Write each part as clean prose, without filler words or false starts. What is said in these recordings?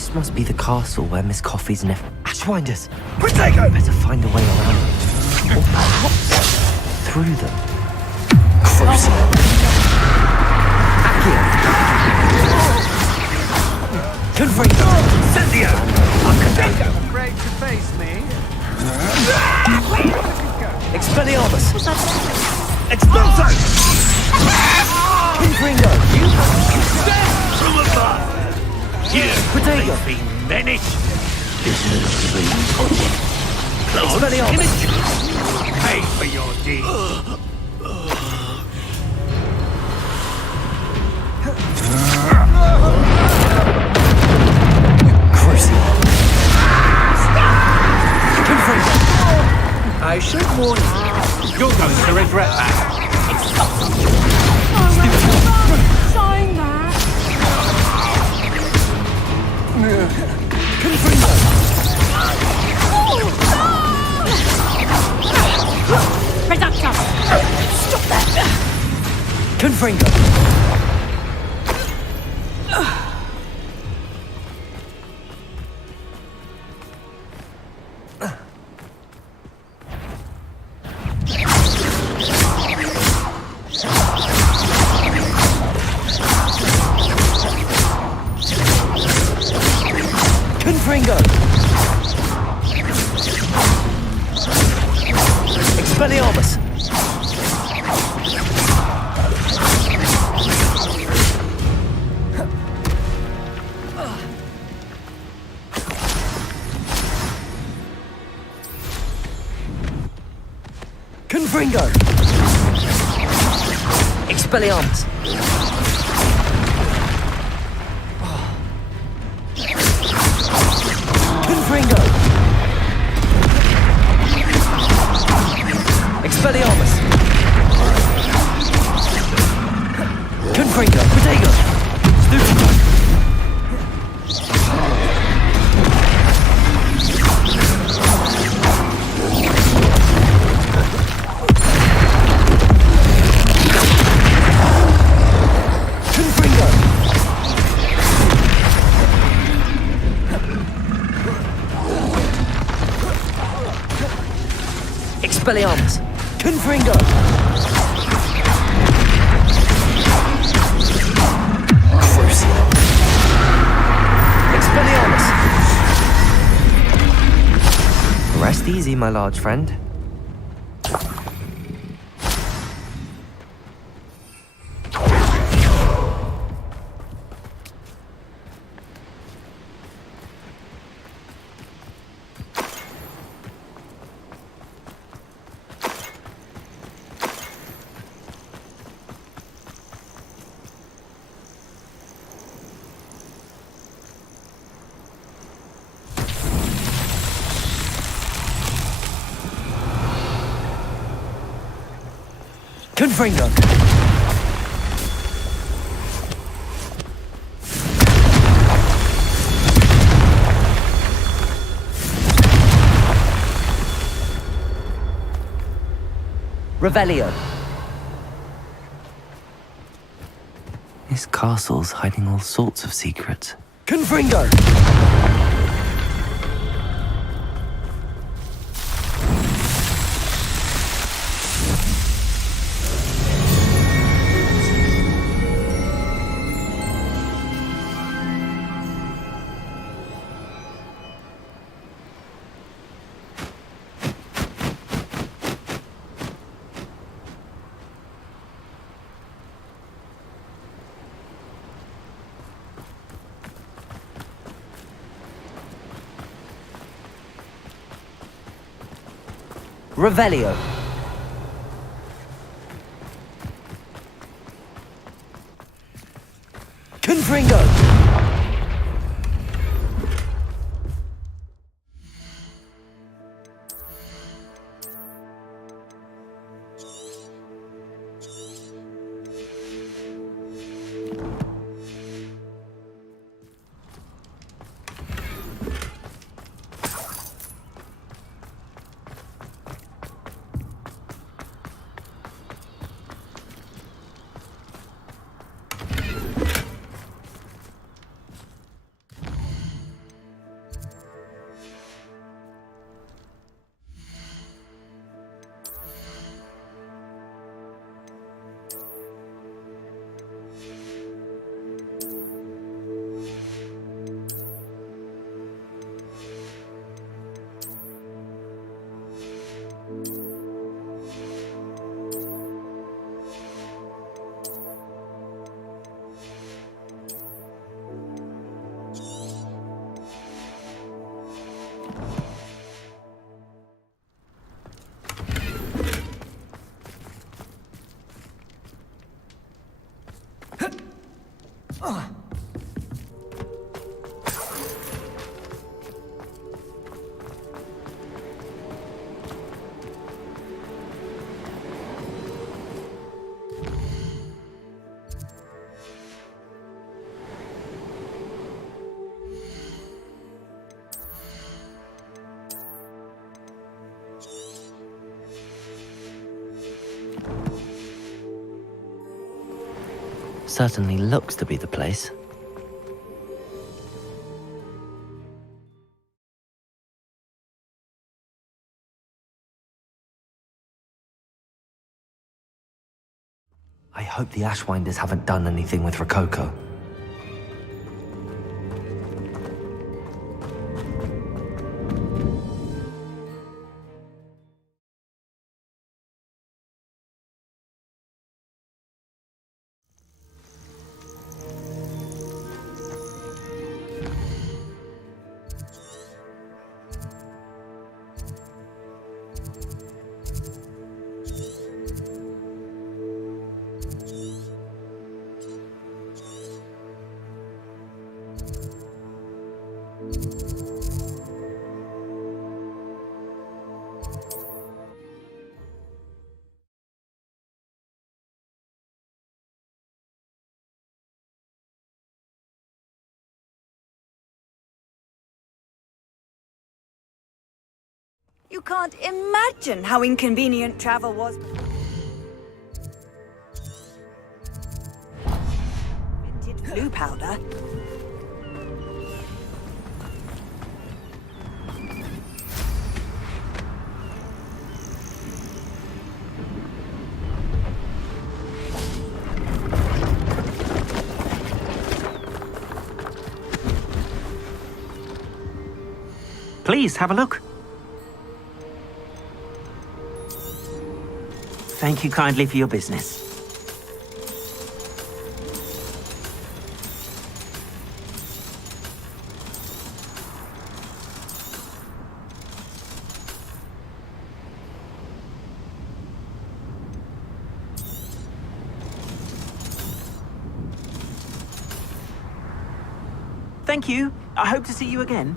This must be the castle where Miss Coffee's nephew... Ashwinders! Protego! Better find a way around them. Or perhaps through them. Crucible! Accio! Confringo! Incendio! Architecto! Afraid to face me? Expelliarmus! Expulso! Confringo! You... From above! You Protego! be menaced! Expelliarmus! Pay for your deed! Crucible! Confringo! I should warn you, you're going to regret that. Sign that. Confringo! Reductor. Stop that. Confringo! Confringo! Expelliarmus! Confringo! Expelliarmus! Confringo! Expelliarmus! Confringo! Protego! Stupido! Confringo! Expelliarmus! Confringo! Crucible! Expelliarmus! Rest easy, my large friend. Confringo! Revelio! This castle's hiding all sorts of secrets. Confringo! Revelio. Confringo. Certainly looks to be the place. I hope the Ashwinders haven't done anything with Rococo. You can't imagine how inconvenient travel was. Invented blue powder. Please, have a look. Thank you kindly for your business. Thank you. I hope to see you again.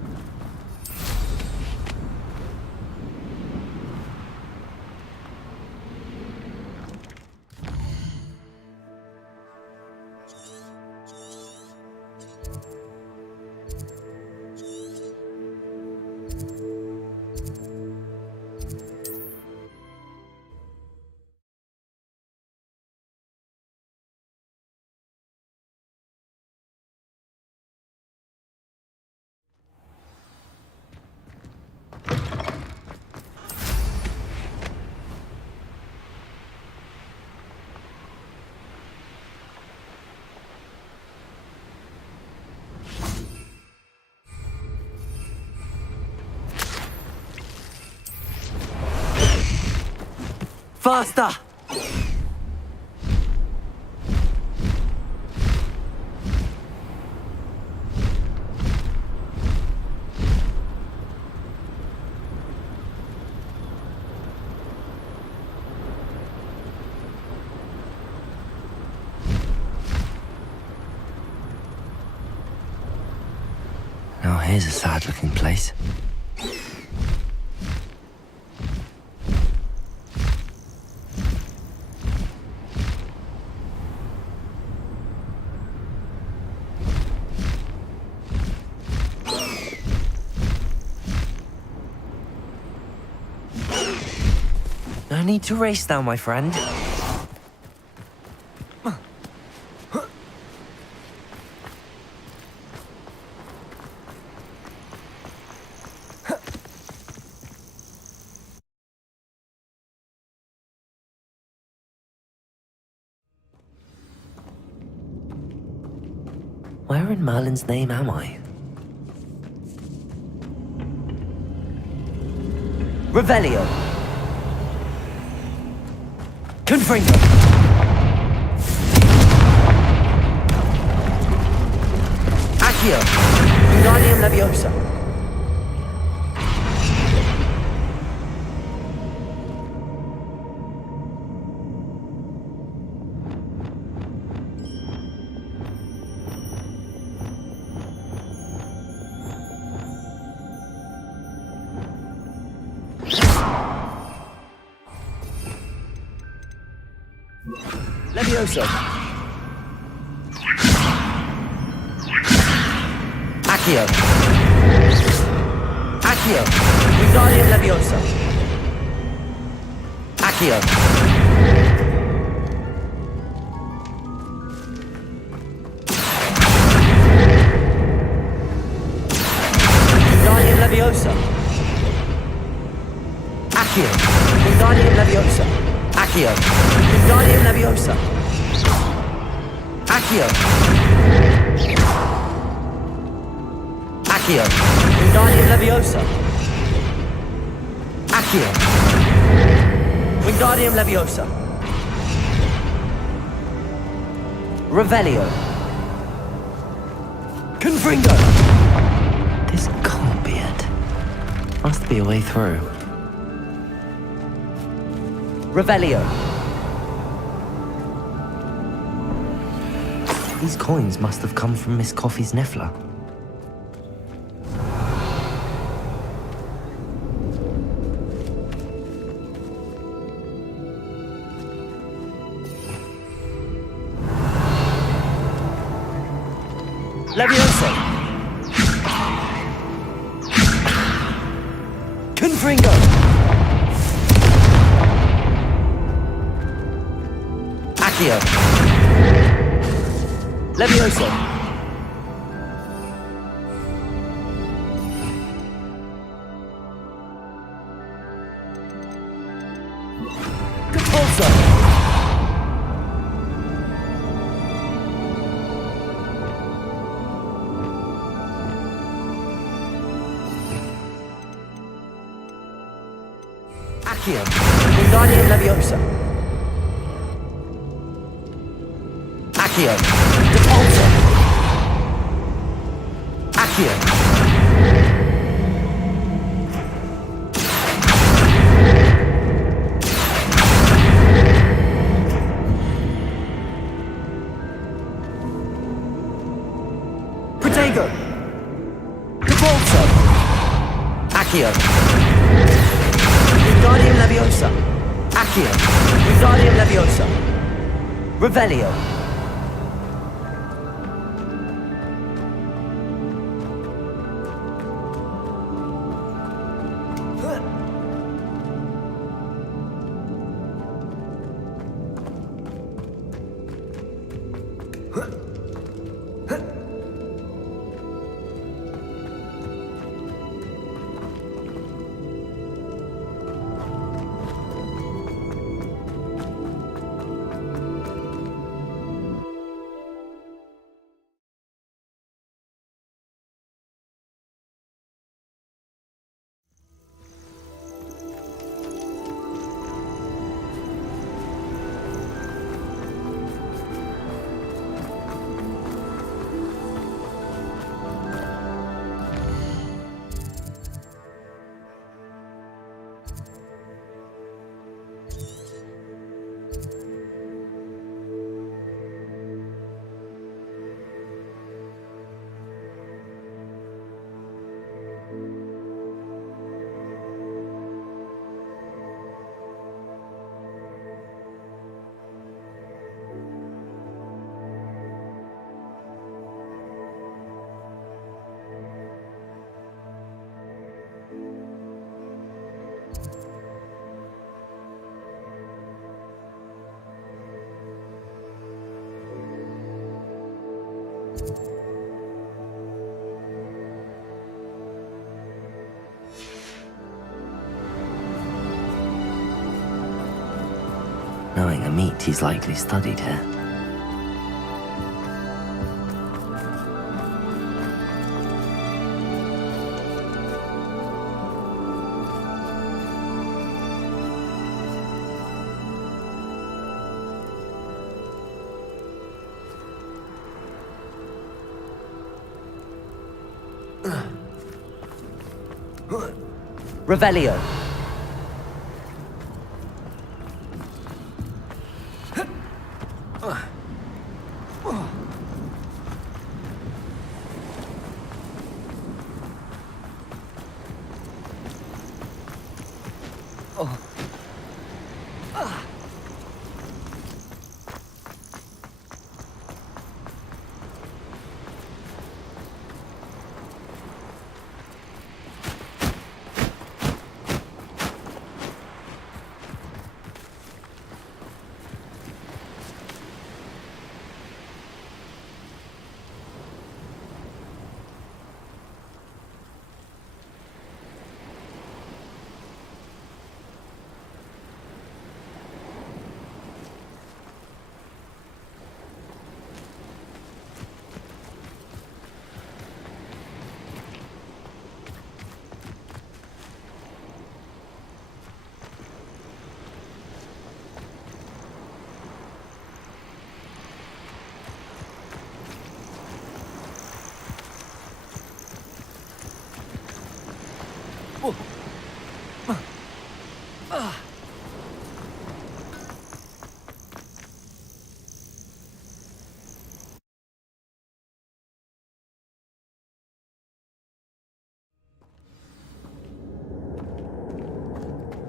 Faster! Now here's a sad-looking place. No need to race now, my friend. Where in Merlin's name am I? Revelio! Confringo! Accio! Wingardium Leviosa! Levioso. Accio. Accio. Wingardium Leviosa. Accio. Wingardium Leviosa. Accio. Wingardium Leviosa. Accio. Wingardium Leviosa. Accio. Accio. Wingardium Leviosa. Accio. Wingardium Leviosa. Revelio. Confringo. This can't be it. Must be a way through. Revelio. These coins must have come from Miss Coffee's Niffler. Levioso. Confringo. Accio. Levioso. Compulso. Accio. Wingardium Leviosa. Accio. Compulso. Accio. Protego. Compulso. Accio. Wingardium Leviosa. Accio. Wingardium Leviosa. Revelio. Knowing a meat he's likely studied here. Revelio.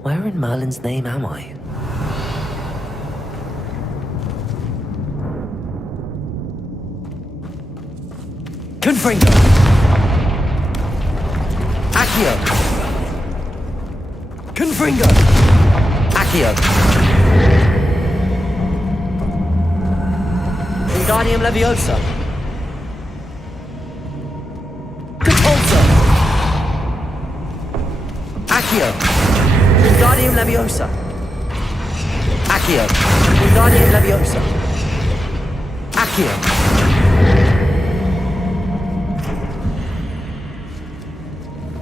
Where in Merlin's name am I? Confringo! Accio! Confringo! Accio! Wingardium Leviosa! Catulsa! Accio! Wingardium Leviosa! Accio! Wingardium Leviosa! Accio!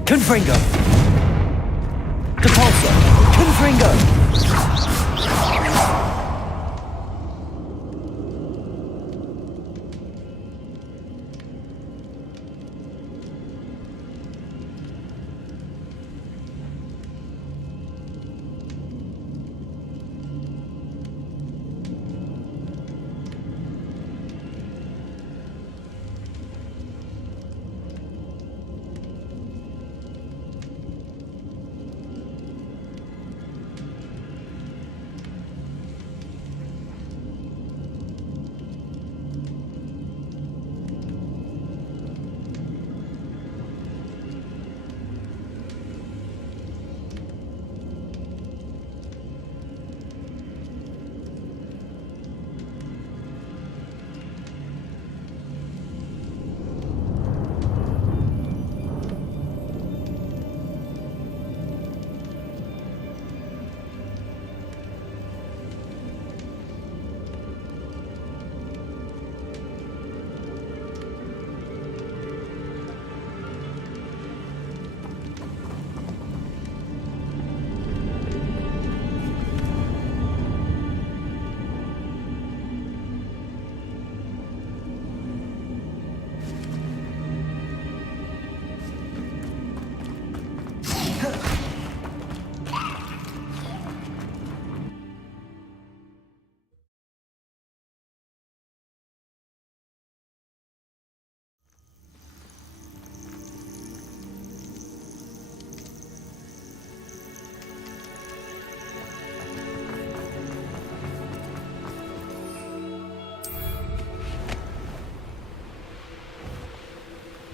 Confringo! Catulsa! Confringo!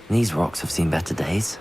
These rocks have seen better days.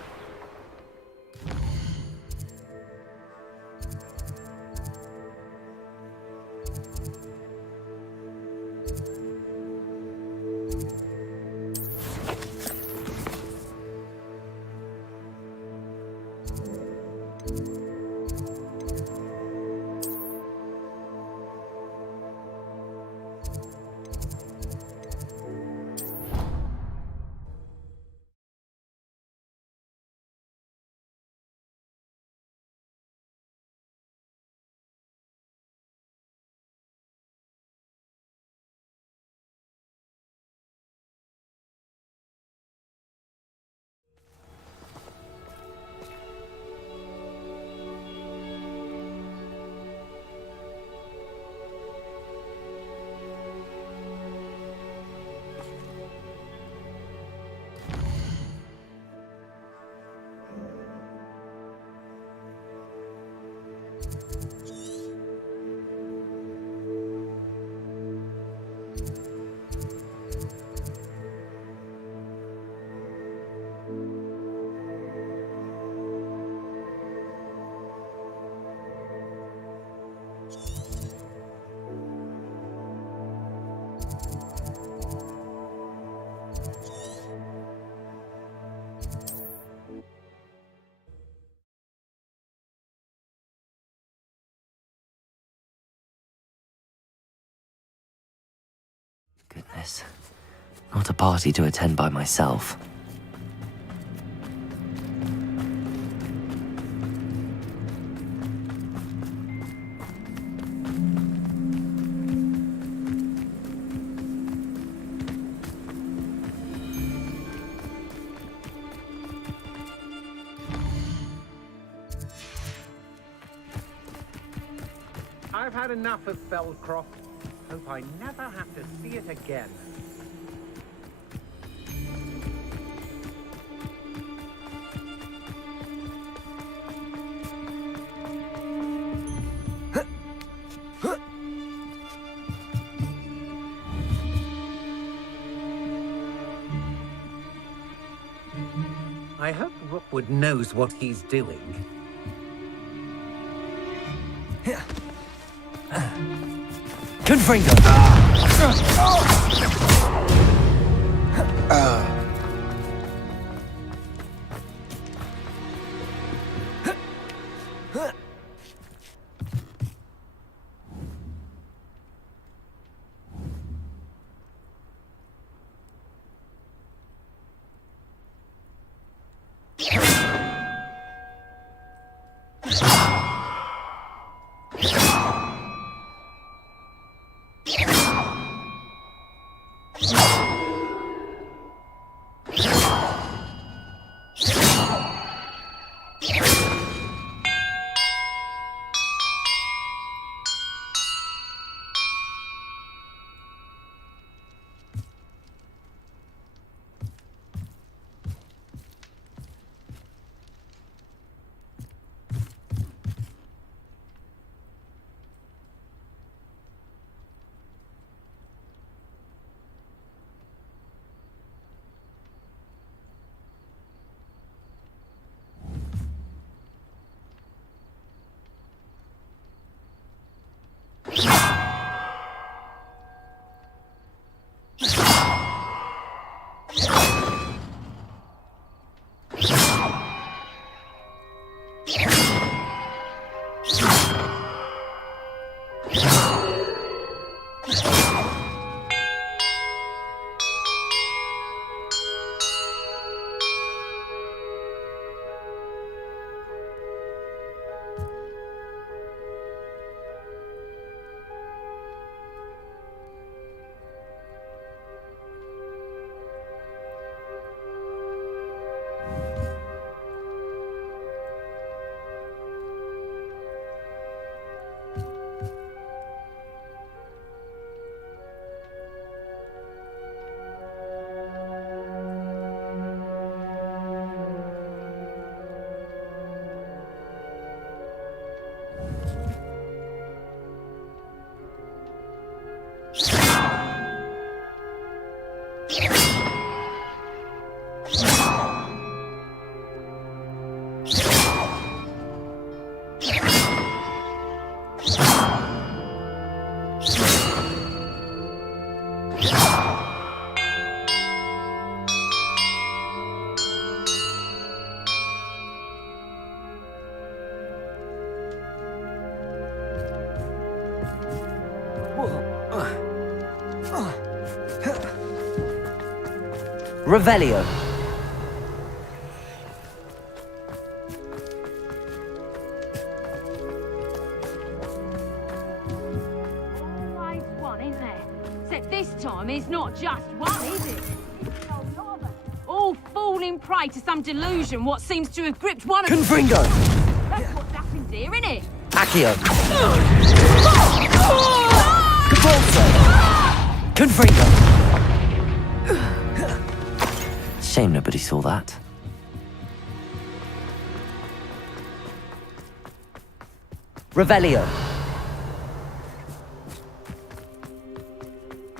Goodness. Not a party to attend by myself. I've had enough of Feldcroft. Hope I never have to see it again. I hope Rookwood knows what he's doing. Confringo! Revelio. Always one, isn't there? Except this time it's not just one, is it? It's a lot of them. All falling prey to some delusion what seems to have gripped one of them. Confringo! That's what's happened here, isn't it? Accio! Capolso! Confringo! Shame nobody saw that. Revelio!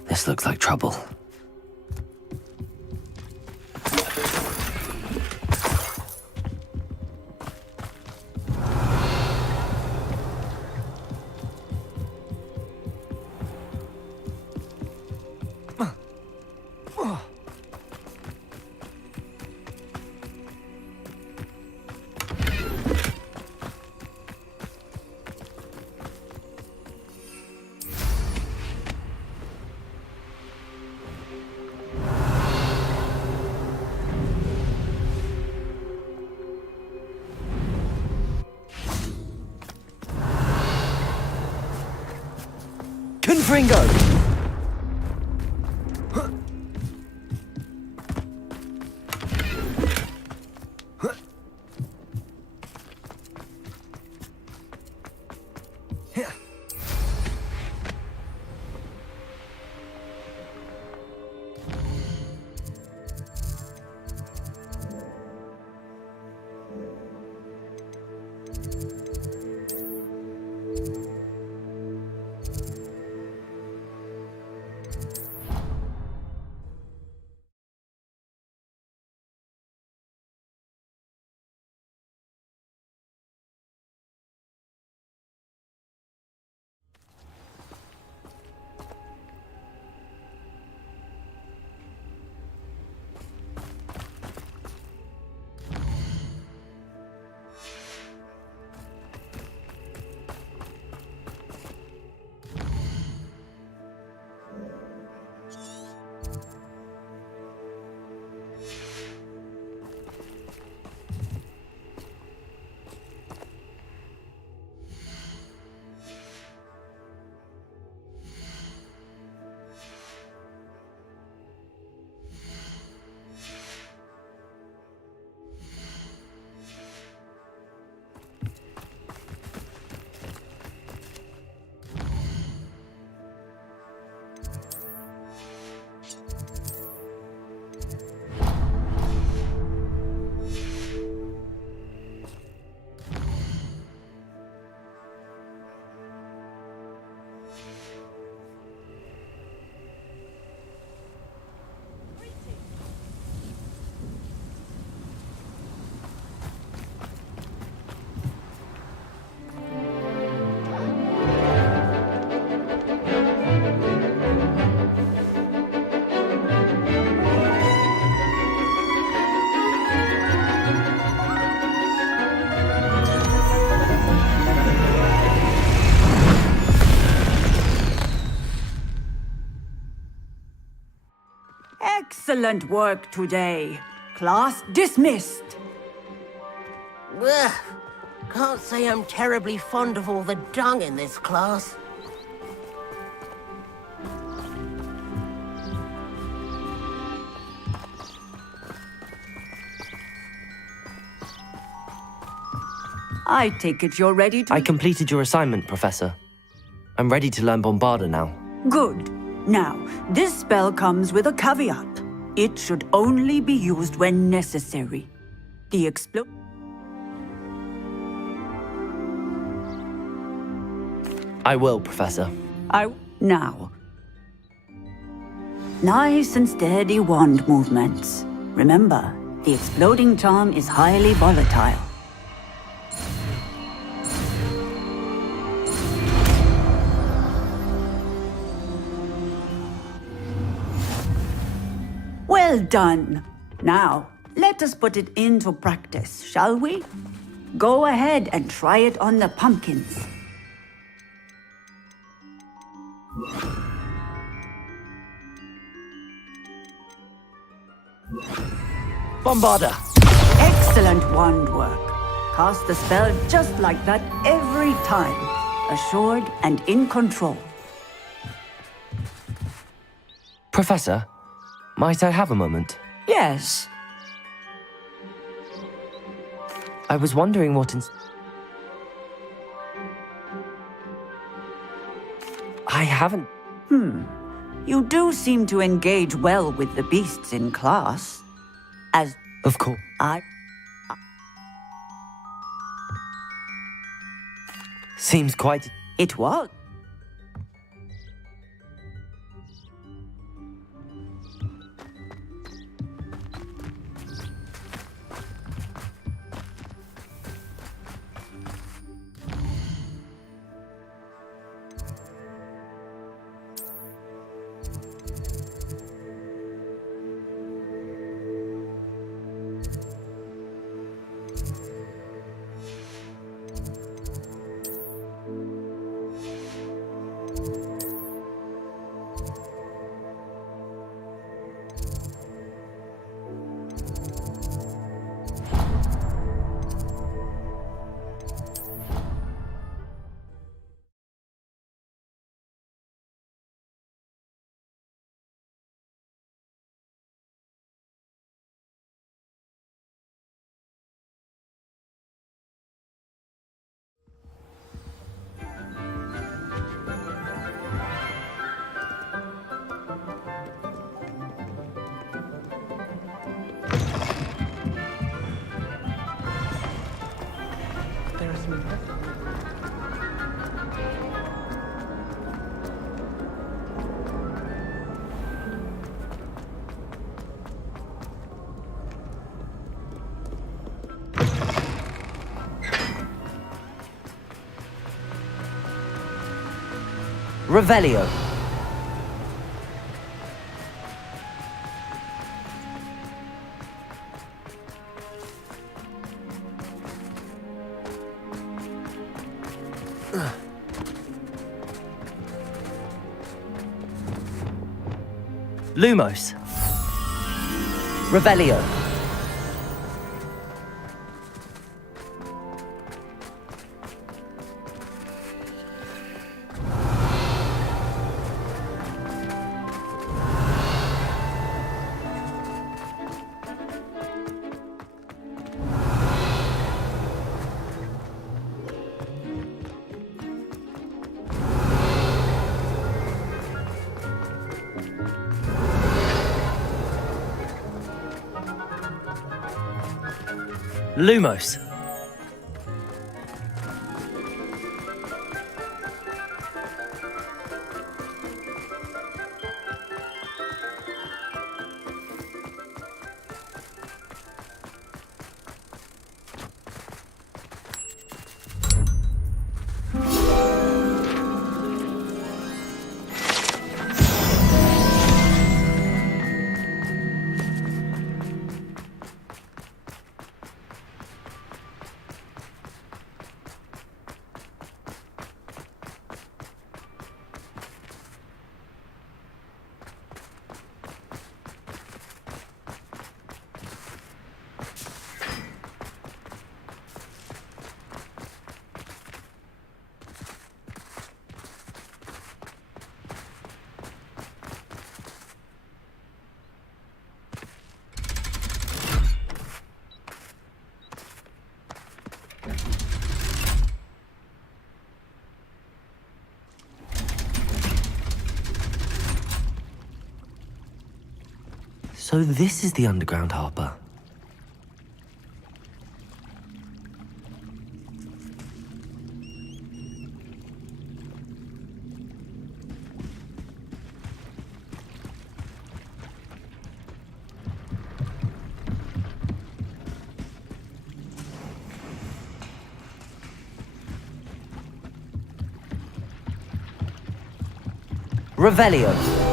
This looks like trouble. Confringo! Excellent work today. Class dismissed. Ugh. Can't say I'm terribly fond of all the dung in this class. I take it you're ready to... I completed your assignment, Professor. I'm ready to learn Bombarda now. Good. Now, this spell comes with a caveat. It should only be used when necessary. The I will, Professor. Now. Nice and steady wand movements. Remember, the exploding charm is highly volatile. Well done. Now, let us put it into practice, shall we? Go ahead and try it on the pumpkins. Bombarda! Excellent wand work. Cast the spell just like that every time. Assured and in control. Professor, might I have a moment? Yes. I was wondering what I haven't... You do seem to engage well with the beasts in class. As Of course. Seems quite... It was. Revelio. Lumos. Revelio. Lumos. So this is the underground harbour. Revelio.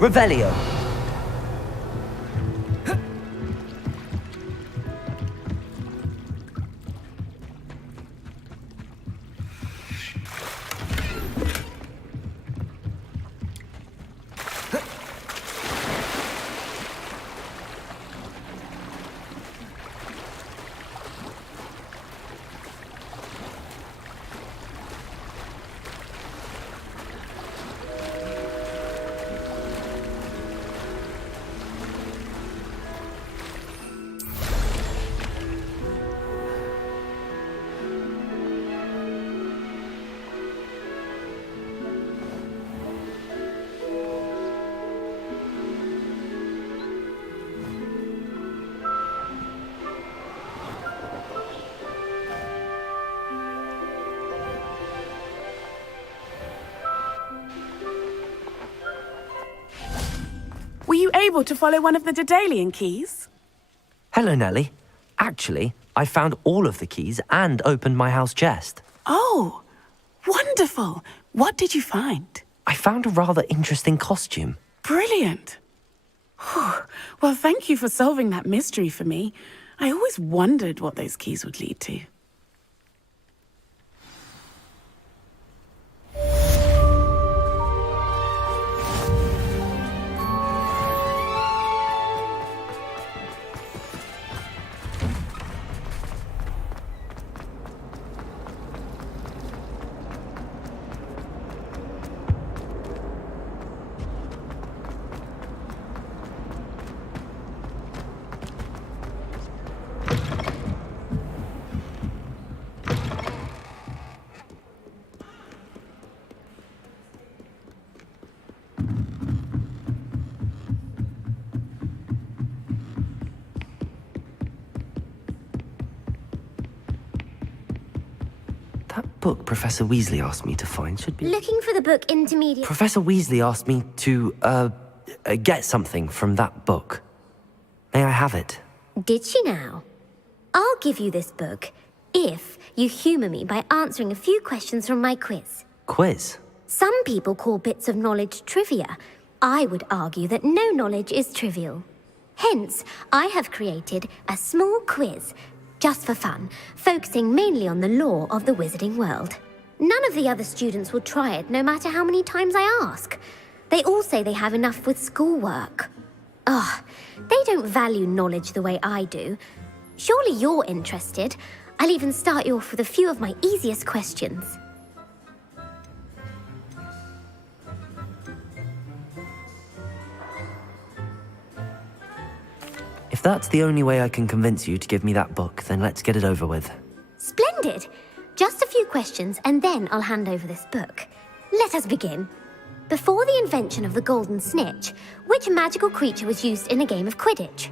Revelio. Were you able to follow one of the Daedalian keys? Hello, Nellie. Actually, I found all of the keys and opened my house chest. Oh, wonderful. What did you find? I found a rather interesting costume. Brilliant. Whew. Well, thank you for solving that mystery for me. I always wondered what those keys would lead to. That book Professor Weasley asked me to find should be... Looking for the book Intermediate... Professor Weasley asked me to, get something from that book. May I have it? Did she now? I'll give you this book if you humour me by answering a few questions from my quiz. Quiz? Some people call bits of knowledge trivia. I would argue that no knowledge is trivial. Hence, I have created a small quiz, just for fun, focusing mainly on the lore of the wizarding world. None of the other students will try it, no matter how many times I ask. They all say they have enough with schoolwork. Ugh, they don't value knowledge the way I do. Surely you're interested. I'll even start you off with a few of my easiest questions. If that's the only way I can convince you to give me that book, then let's get it over with. Splendid! Just a few questions, and then I'll hand over this book. Let us begin. Before the invention of the golden snitch, which magical creature was used in a game of Quidditch?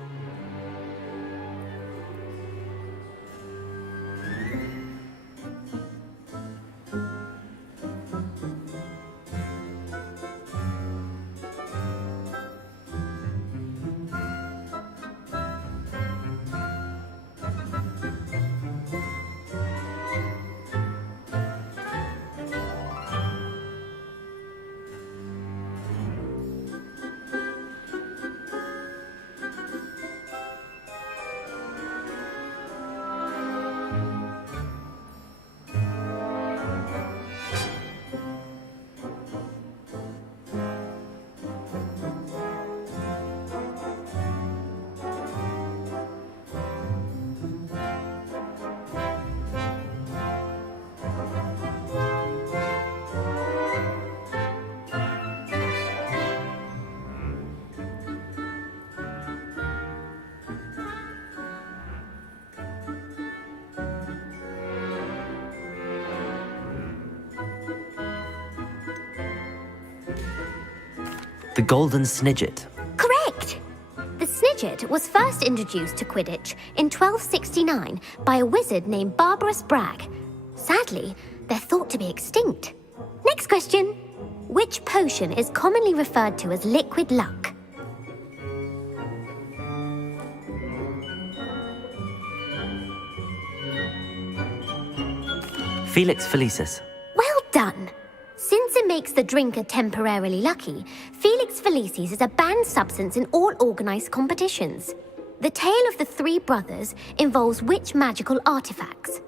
The golden snidget. Correct! The snidget was first introduced to Quidditch in 1269 by a wizard named Barbarous Bragg. Sadly, they're thought to be extinct. Next question. Which potion is commonly referred to as liquid luck? Felix Felicis. Well done! Since it makes the drinker temporarily lucky, Felix Felicis is a banned substance in all organised competitions. The tale of the three brothers involves which magical artifacts?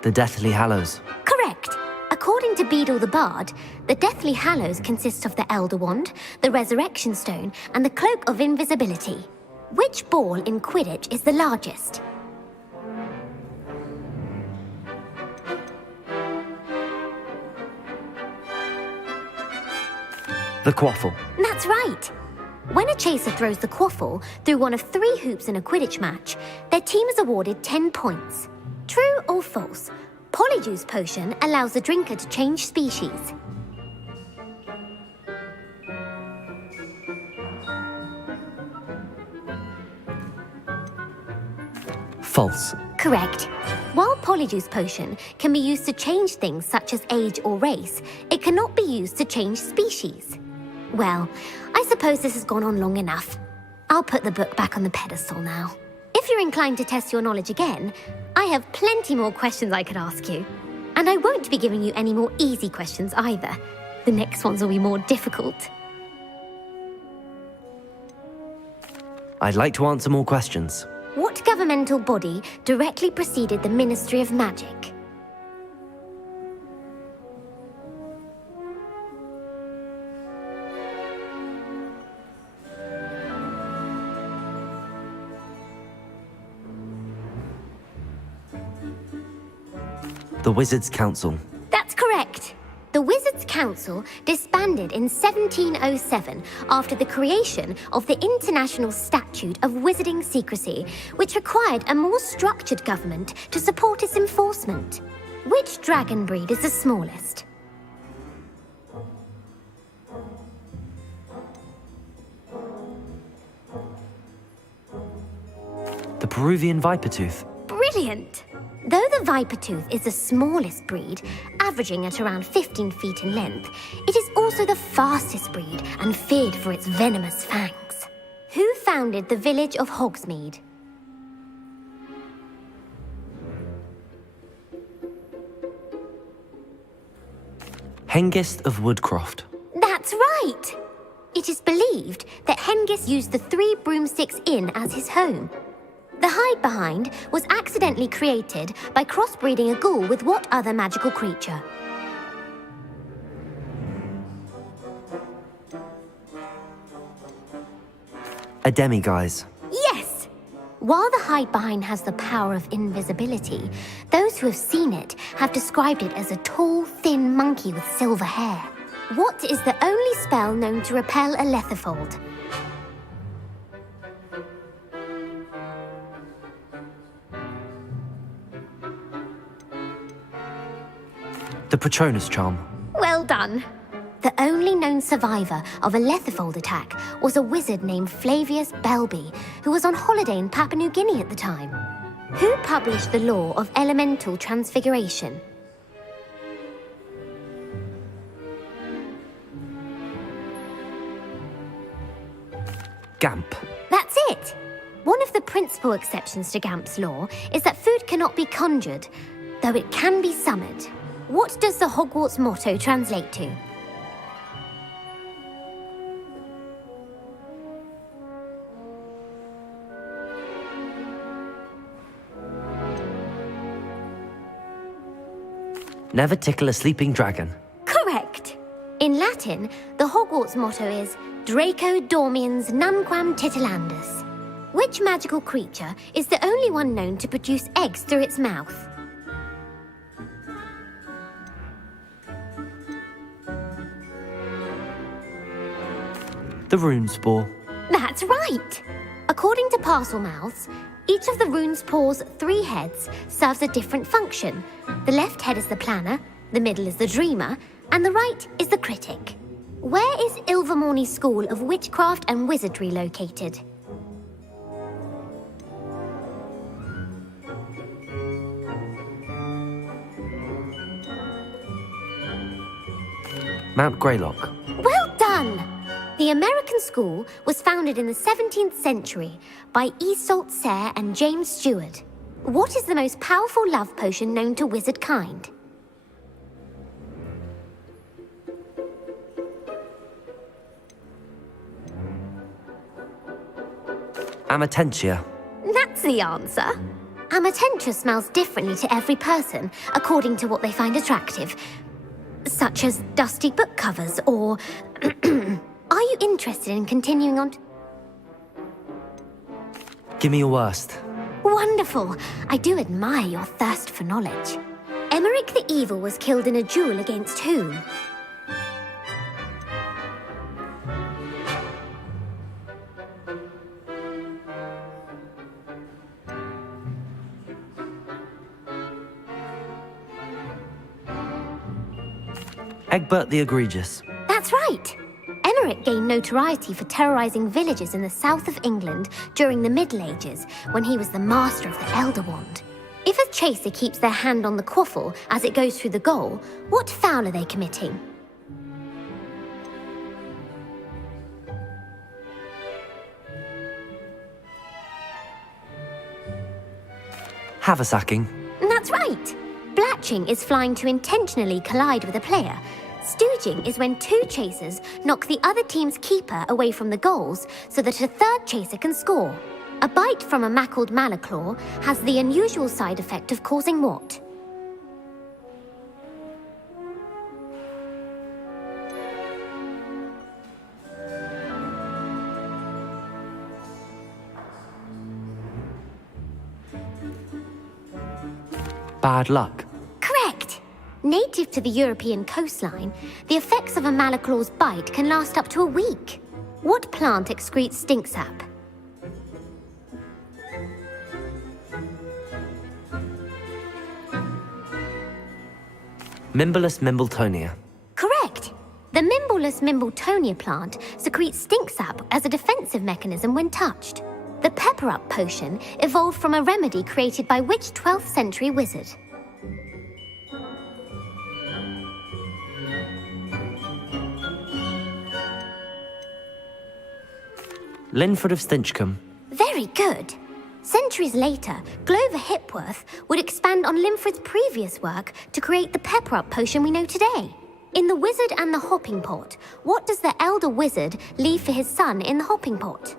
The Deathly Hallows. Correct! According to Beadle the Bard, the Deathly Hallows consists of the Elder Wand, the Resurrection Stone, and the Cloak of Invisibility. Which ball in Quidditch is the largest? The Quaffle. That's right! When a chaser throws the quaffle through one of 3 hoops in a Quidditch match, their team is awarded 10 points. True or false? Polyjuice Potion allows the drinker to change species. False. Correct. While Polyjuice Potion can be used to change things such as age or race, it cannot be used to change species. Well, I suppose this has gone on long enough. I'll put the book back on the pedestal now. If you're inclined to test your knowledge again, I have plenty more questions I could ask you. And I won't be giving you any more easy questions either. The next ones will be more difficult. I'd like to answer more questions. What governmental body directly preceded the Ministry of Magic? The Wizards' Council. That's correct. The Wizards' Council disbanded in 1707 after the creation of the International Statute of Wizarding Secrecy, which required a more structured government to support its enforcement. Which dragon breed is the smallest? The Peruvian Vipertooth. Brilliant! Though the Vipertooth is the smallest breed, averaging at around 15 feet in length, it is also the fastest breed and feared for its venomous fangs. Who founded the village of Hogsmeade? Hengist of Woodcroft. That's right! It is believed that Hengist used the 3 Broomsticks Inn as his home. The hide-behind was accidentally created by crossbreeding a ghoul with what other magical creature? A demiguise. Yes! While the hide-behind has the power of invisibility, those who have seen it have described it as a tall, thin monkey with silver hair. What is the only spell known to repel a letherfold? The Patronus Charm. Well done. The only known survivor of a letherfold attack was a wizard named Flavius Belby, who was on holiday in Papua New Guinea at the time. Who published the law of elemental transfiguration? Gamp. That's it! One of the principal exceptions to Gamp's law is that food cannot be conjured, though it can be summoned. What does the Hogwarts motto translate to? Never tickle a sleeping dragon. Correct! In Latin, the Hogwarts motto is Draco Dormiens Nunquam Titilandus. Which magical creature is the only one known to produce eggs through its mouth? The Rune Spore. That's right! According to Parselmouths, Each of the rune's paws' 3 heads serves a different function. The left head is the planner, the middle is the dreamer, and the right is the critic. Where is Ilvermorny's School of Witchcraft and Wizardry located? Mount Greylock. Well done! The American school was founded in the 17th century by Isolde Sayre and James Stewart. What is the most powerful love potion known to wizard kind? Amatentia. That's the answer. Amatentia smells differently to every person, according to what they find attractive, such as dusty book covers or... Are you interested in continuing on? Give me your worst. Wonderful. I do admire your thirst for knowledge. Emmerich the Evil was killed in a duel against whom? Egbert the Egregious. That's right. Emmerich gained notoriety for terrorizing villages in the south of England during the Middle Ages, when he was the master of the Elder Wand. If a chaser keeps their hand on the quaffle as it goes through the goal, what foul are they committing? Haversacking. That's right. Blatching is flying to intentionally collide with a player. Stooging is when 2 chasers knock the other team's keeper away from the goals so that a 3rd chaser can score. A bite from a mackled malaclaw has the unusual side effect of causing what? Bad luck. Correct! Native to the European coastline, the effects of a malaclaw's bite can last up to a week. What plant excretes stink sap? Mimbolus Mimbletonia. Correct! The Mimbolus Mimbletonia plant secretes stink sap as a defensive mechanism when touched. The pepper-up potion evolved from a remedy created by which 12th century wizard? Linford of Stinchcombe. Very good. Centuries later, Glover Hipworth would expand on Linford's previous work to create the pepper-up potion we know today. In The Wizard and the Hopping Pot, what does the elder wizard leave for his son in the hopping pot?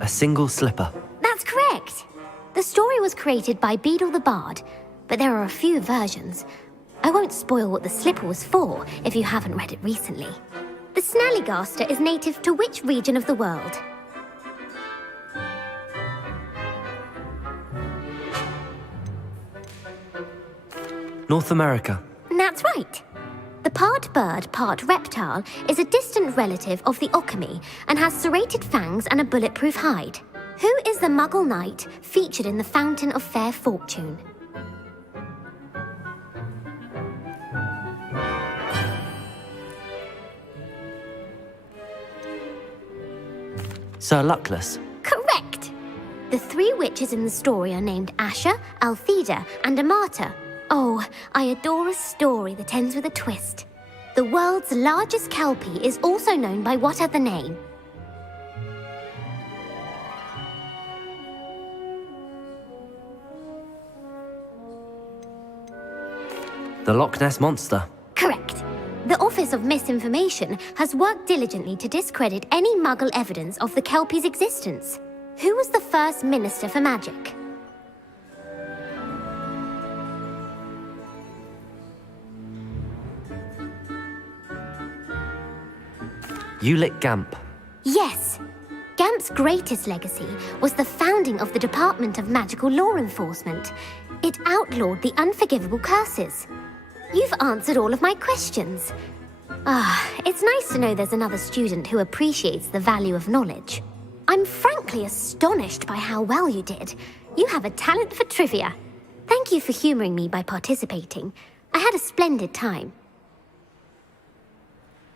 A single slipper. That's correct. The story was created by Beadle the Bard, but there are a few versions. I won't spoil what the slipper was for if you haven't read it recently. The Snallygaster is native to which region of the world? North America. That's right. The part bird, part reptile is a distant relative of the Occamy and has serrated fangs and a bulletproof hide. Who is the Muggle knight featured in the Fountain of Fair Fortune? Sir Luckless. Correct! The 3 witches in the story are named Asher, Altheda, and Amata. Oh, I adore a story that ends with a twist. The world's largest kelpie is also known by what other name? The Loch Ness Monster. Correct. The Office of Misinformation has worked diligently to discredit any Muggle evidence of the kelpie's existence. Who was the first Minister for Magic? Ulick Gamp. Yes. Gamp's greatest legacy was the founding of the Department of Magical Law Enforcement. It outlawed the unforgivable curses. You've answered all of my questions. It's nice to know there's another student who appreciates the value of knowledge. I'm frankly astonished by how well you did. You have a talent for trivia. Thank you for humoring me by participating. I had a splendid time.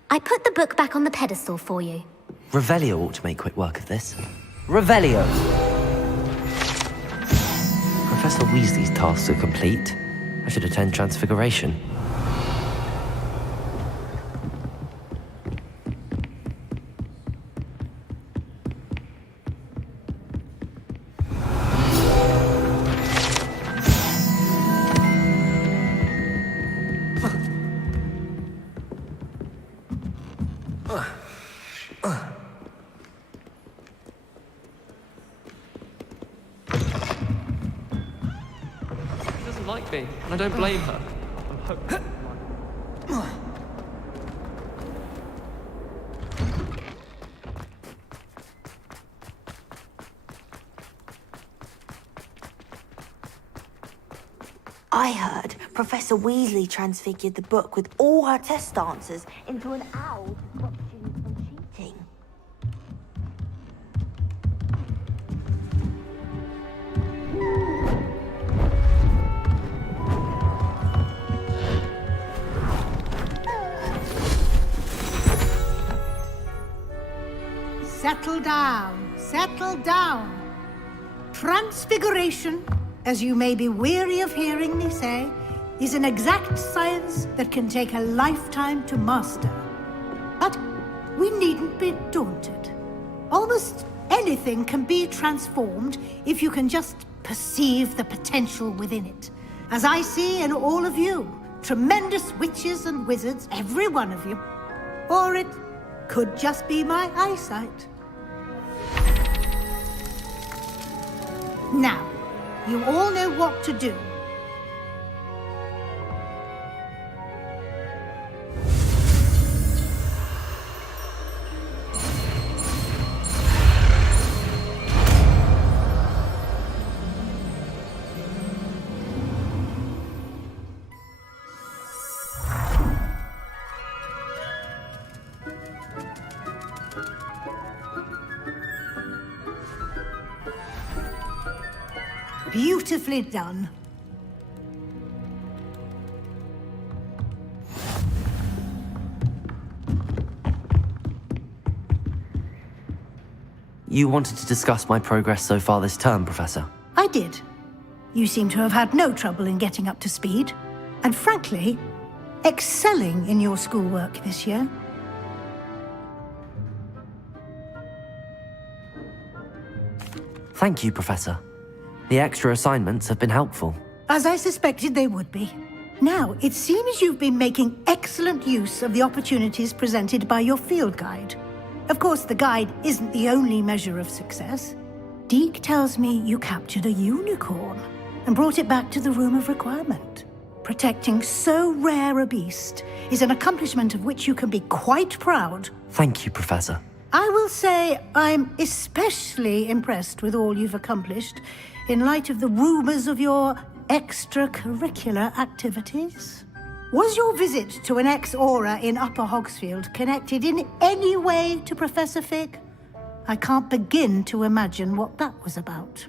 I put the book back on the pedestal for you. Revelio ought to make quick work of this. Revelio! Professor Weasley's tasks are complete. I should attend Transfiguration. She doesn't like me, and I don't blame her. I heard Professor Weasley transfigured the book with all her test answers into an owl to stop students from cheating. Settle down, settle down. Transfiguration, as you may be weary of hearing me say, is an exact science that can take a lifetime to master. But we needn't be daunted. Almost anything can be transformed if you can just perceive the potential within it. As I see in all of you, tremendous witches and wizards, every one of you. Or it could just be my eyesight. Now, you all know what to do. Beautifully done. You wanted to discuss my progress so far this term, Professor? I did. You seem to have had no trouble in getting up to speed, and frankly, excelling in your schoolwork this year. Thank you, Professor. The extra assignments have been helpful. As I suspected they would be. Now, it seems you've been making excellent use of the opportunities presented by your field guide. Of course, the guide isn't the only measure of success. Deke tells me you captured a unicorn and brought it back to the Room of Requirement. Protecting so rare a beast is an accomplishment of which you can be quite proud. Thank you, Professor. I will say I'm especially impressed with all you've accomplished in light of the rumors of your extracurricular activities. Was your visit to an ex-aura in Upper Hogsfield connected in any way to Professor Fig? I can't begin to imagine what that was about.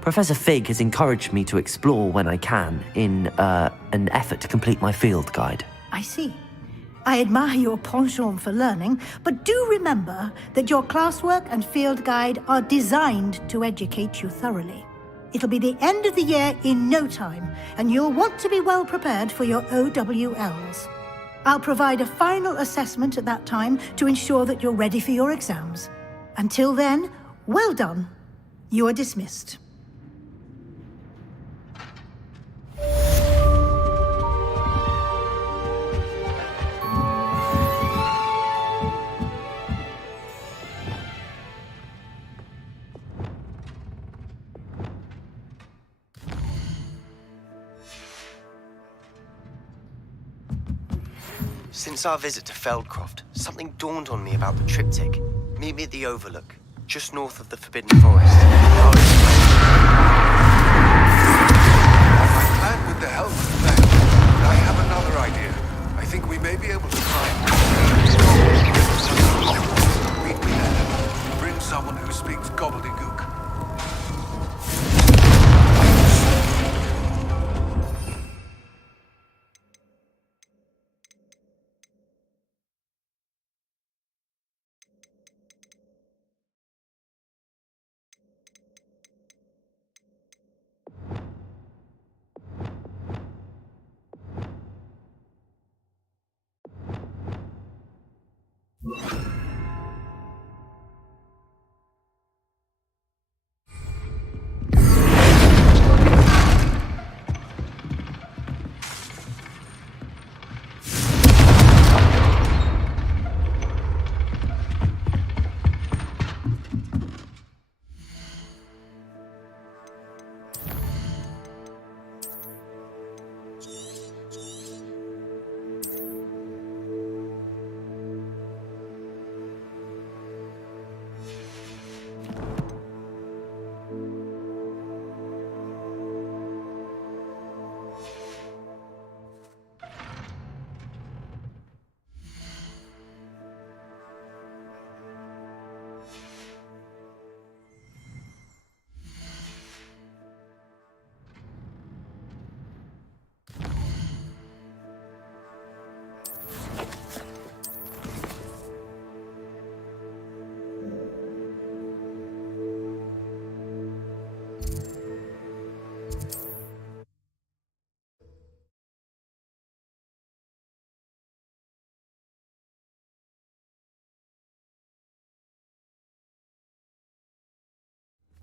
Professor Fig has encouraged me to explore when I can in an effort to complete my field guide. I see. I admire your penchant for learning, but do remember that your classwork and field guide are designed to educate you thoroughly. It'll be the end of the year in no time, and you'll want to be well prepared for your OWLs. I'll provide a final assessment at that time to ensure that you're ready for your exams. Until then, well done. You are dismissed. Since our visit to Feldcroft, something dawned on me about the triptych. Meet me at the Overlook, just north of the Forbidden Forest. I planned with the help of the plan, but I have another idea. I think we may be able to find... Meet me there. Bring someone who speaks gobbledygook.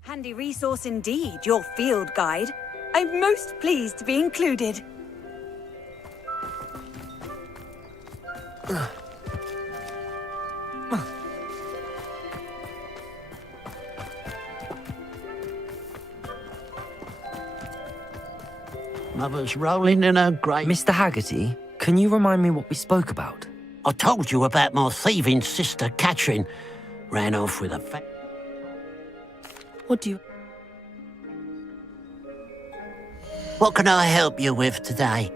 Handy resource indeed, your field guide. I'm most pleased to be included. Mother's rolling in her grave. Mr. Haggerty, can you remind me what we spoke about? I told you about my thieving sister Catherine. Ran off with a What do you... What can I help you with today?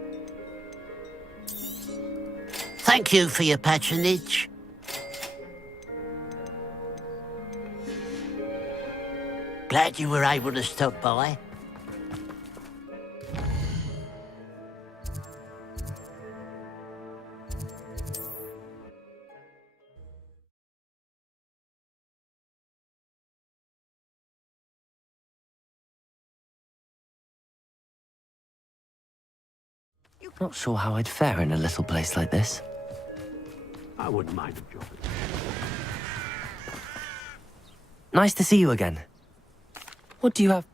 Thank you for your patronage. Glad you were able to stop by. Not sure how I'd fare in a little place like this. I wouldn't mind a job. Nice to see you again. What do you have?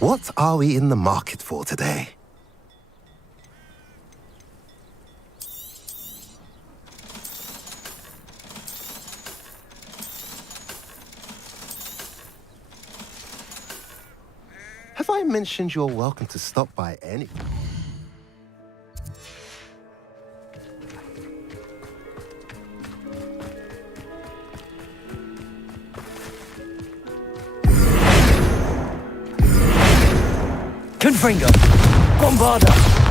What are we in the market for today? Have I mentioned you're welcome to stop by any... Confringo! Bombarda!